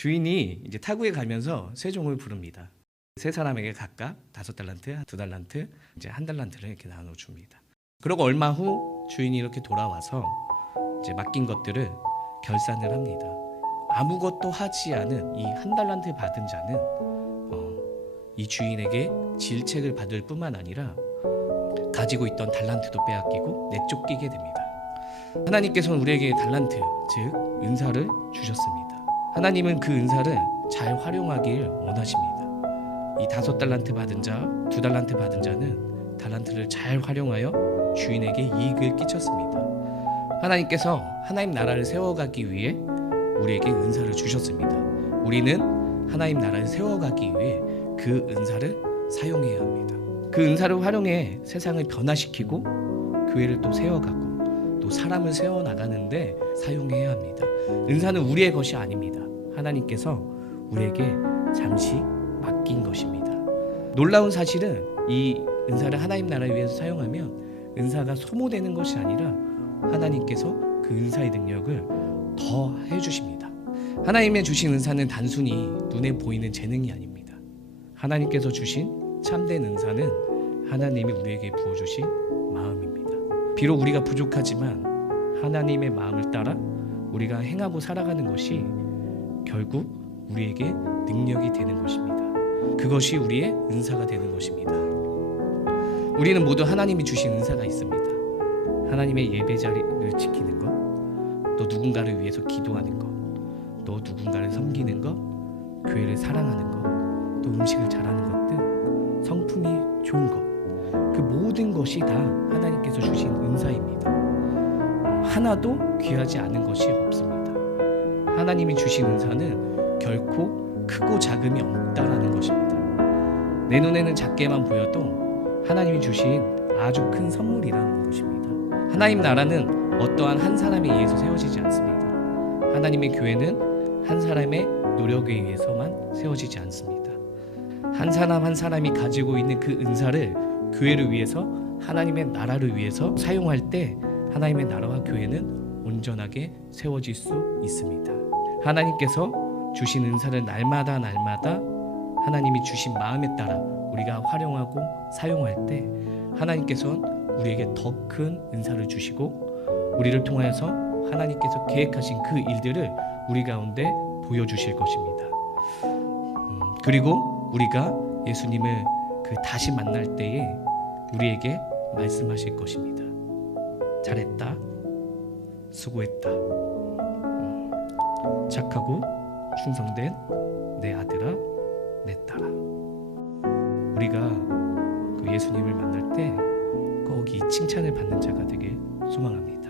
주인이 이제 타국에 가면서 세 종을 부릅니다. 세 사람에게 각각 5달란트, 2달란트, 이제 1달란트를 이렇게 나눠 줍니다. 그리고 얼마 후 주인이 이렇게 돌아와서 이제 맡긴 것들을 결산을 합니다. 아무것도 하지 않은 이 1달란트 받은 자는 이 주인에게 질책을 받을 뿐만 아니라 가지고 있던 달란트도 빼앗기고 내쫓기게 됩니다. 하나님께서는 우리에게 달란트, 즉 은사를 주셨습니다. 하나님은 그 은사를 잘 활용하길 원하십니다. 이 5달란트 받은 자, 2달란트 받은 자는 달란트를 잘 활용하여 주인에게 이익을 끼쳤습니다. 하나님께서 하나님 나라를 세워가기 위해 우리에게 은사를 주셨습니다. 우리는 하나님 나라를 세워가기 위해 그 은사를 사용해야 합니다. 그 은사를 활용해 세상을 변화시키고 교회를 또 세워가고 또 사람을 세워나가는데 사용해야 합니다. 은사는 우리의 것이 아닙니다. 하나님께서 우리에게 잠시 맡긴 것입니다. 놀라운 사실은 이 은사를 하나님 나라를 위해서 사용하면 은사가 소모되는 것이 아니라 하나님께서 그 은사의 능력을 더 해주십니다. 하나님의 주신 은사는 단순히 눈에 보이는 재능이 아닙니다. 하나님께서 주신 참된 은사는 하나님이 우리에게 부어주신 마음입니다. 비록 우리가 부족하지만 하나님의 마음을 따라 우리가 행하고 살아가는 것이 결국 우리에게 능력이 되는 것입니다. 그것이 우리의 은사가 되는 것입니다. 우리는 모두 하나님이 주신 은사가 있습니다. 하나님의 예배 자리를 지키는 것, 또 누군가를 위해서 기도하는 것, 또 누군가를 섬기는 것, 교회를 사랑하는 것, 또 음식을 잘하는 것들, 성품이 좋은 것, 그 모든 것이 다 하나님께서 주신 은사입니다. 하나도 귀하지 않은 것이 없습니다. 하나님이 주신 은사는 결코 크고 작음이 없다라는 것입니다. 내 눈에는 작게만 보여도 하나님이 주신 아주 큰 선물이라는 것입니다. 하나님 나라는 어떠한 한 사람에 의해서 세워지지 않습니다. 하나님의 교회는 한 사람의 노력에 의해서만 세워지지 않습니다. 한 사람 한 사람이 가지고 있는 그 은사를 교회를 위해서, 하나님의 나라를 위해서 사용할 때 하나님의 나라와 교회는 온전하게 세워질 수 있습니다. 하나님께서 주신 은사를 날마다 하나님이 주신 마음에 따라 우리가 활용하고 사용할 때 하나님께서는 우리에게 더 큰 은사를 주시고 우리를 통하여서 하나님께서 계획하신 그 일들을 우리 가운데 보여주실 것입니다. 그리고 우리가 예수님을 그 다시 만날 때에 우리에게 말씀하실 것입니다. 잘했다, 수고했다, 착하고 충성된 내 아들아, 내 딸아. 우리가 그 예수님을 만날 때 꼭 이 칭찬을 받는 자가 되길 소망합니다.